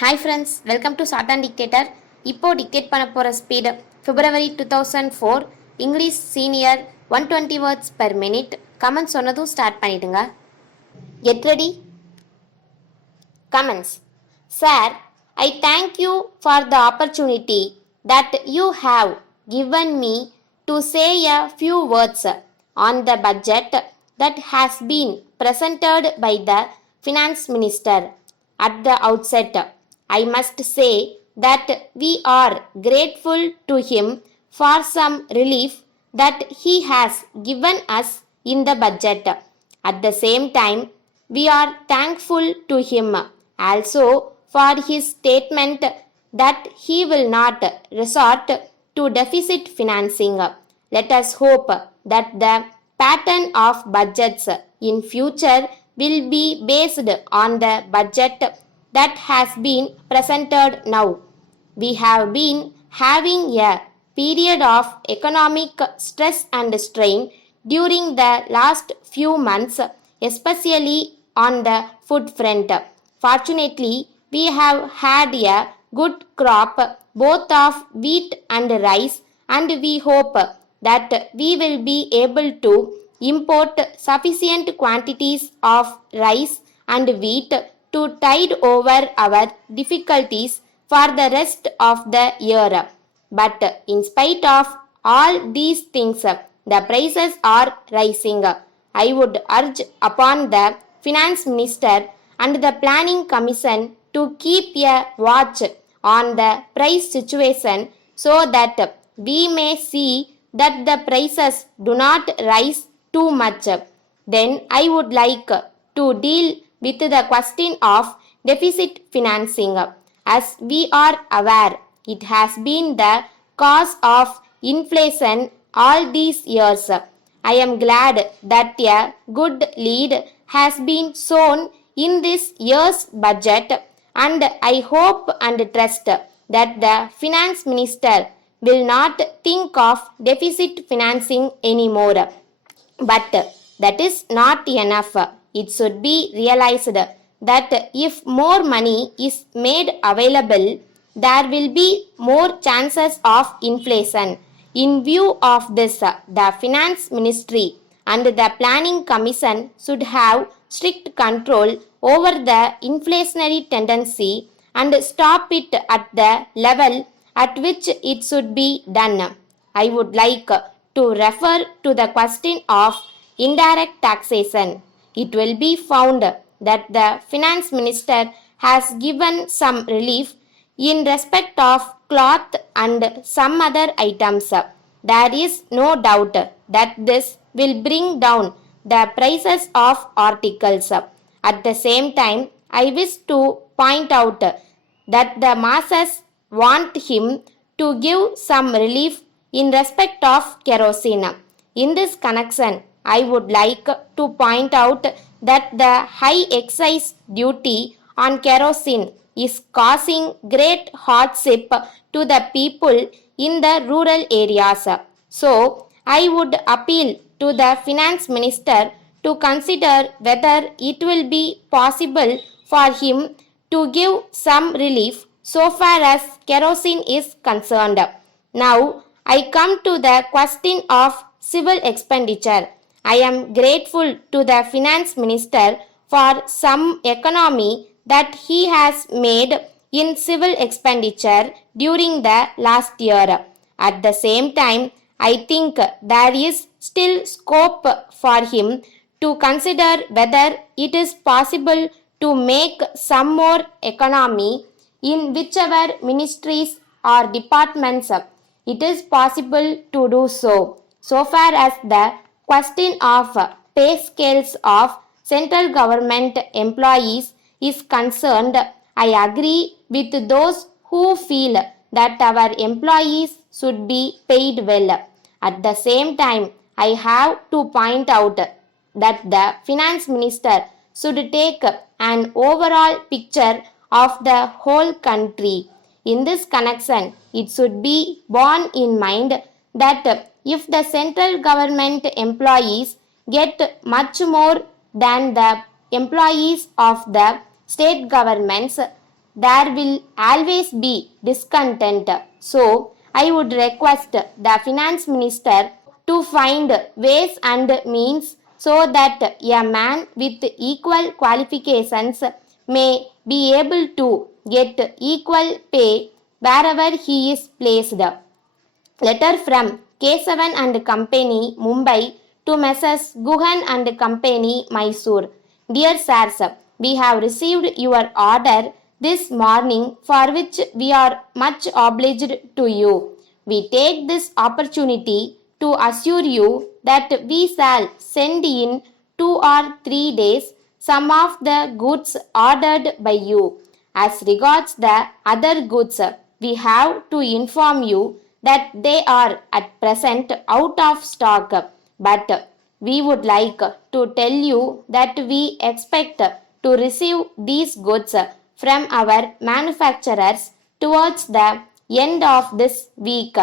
Hi friends, welcome to short and dictator. இப்போ dictate பண்ண போகிற speed February 2004 English senior 120 words per minute. Comments சொன்னதும் start பண்ணிடுங்க. Get ready. Comments. Sir, I thank you for the opportunity that you have given me to say a few words on the budget that has been presented by the Finance Minister. At the outset, I must say that we are grateful to him for some relief that he has given us in the budget. At the same time, we are thankful to him also for his statement that he will not resort to deficit financing. Let us hope that the pattern of budgets in future will be based on the budget that has been presented now. We have been having a period of economic stress and strain during the last few months, especially on the food front. Fortunately, we have had a good crop both of wheat and rice, and we hope that we will be able to import sufficient quantities of rice and wheat to tide over our difficulties for the rest of the year. But in spite of all these things, the prices are rising. I would urge upon the Finance Minister and the Planning Commission to keep a watch on the price situation so that we may see that the prices do not rise too much. Then I would like to deal with the question of deficit financing. As we are aware, it has been the cause of inflation all these years. I am glad that a good lead has been shown in this year's budget, and I hope and trust that the Finance Minister will not think of deficit financing anymore. But that is not enough. It should be realized that if more money is made available, there will be more chances of inflation. In view of this, the Finance Ministry and the Planning Commission should have strict control over the inflationary tendency and stop it at the level at which it should be done. I would like to refer to the question of indirect taxation. It will be found that the Finance Minister has given some relief in respect of cloth and some other items. There is no doubt that this will bring down the prices of articles. At the same time, I wish to point out that the masses want him to give some relief in respect of kerosene. In this connection, I would like to point out that the high excise duty on kerosene is causing great hardship to the people in the rural areas. So, I would appeal to the Finance Minister to consider whether it will be possible for him to give some relief so far as kerosene is concerned. Now, I come to the question of civil expenditure. I am grateful to the Finance Minister for some economy that he has made in civil expenditure during the last year. At the same time, I think there is still scope for him to consider whether it is possible to make some more economy in whichever ministries or departments it is possible to do so. So far as the question of pay scales of central government employees is concerned, I agree with those who feel that our employees should be paid well. At the same time, I have to point out that the Finance Minister should take an overall picture of the whole country. In this connection, it should be borne in mind that if the central government employees get much more than the employees of the state governments, there will always be discontent. So, I would request the finance minister to find ways and means so that a man with equal qualifications may be able to get equal pay wherever he is placed. Letter from Kesavan and Company, Mumbai to Messrs. Guhan and Company, Mysore. Dear sirs, we have received your order this morning for which we are much obliged to you. We take this opportunity to assure you that we shall send in 2 or 3 days some of the goods ordered by you. As regards the other goods, we have to inform you that they are at present out of stock, but we would like to tell you that we expect to receive these goods from our manufacturers towards the end of this week.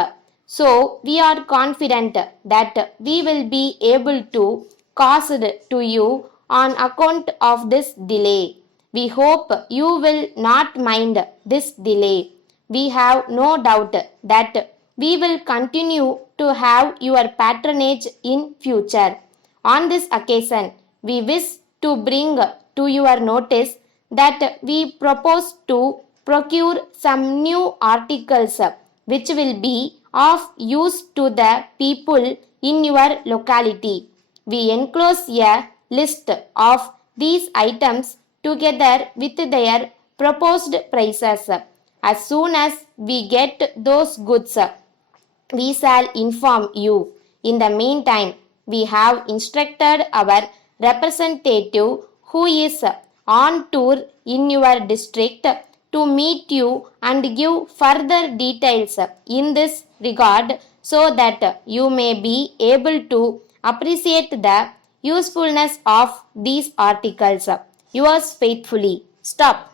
So, we are confident that we will be able to cause it to you on account of this delay. We hope you will not mind this delay. We have no doubt that we will continue to have your patronage in future. On this occasion, we wish to bring to your notice that we propose to procure some new articles which will be of use to the people in your locality. We enclose a list of these items together with their proposed prices. As soon as we get those goods, we shall inform you. In the meantime, we have instructed our representative who is on tour in your district to meet you and give further details in this regard so that you may be able to appreciate the usefulness of these articles. Yours faithfully. Stop.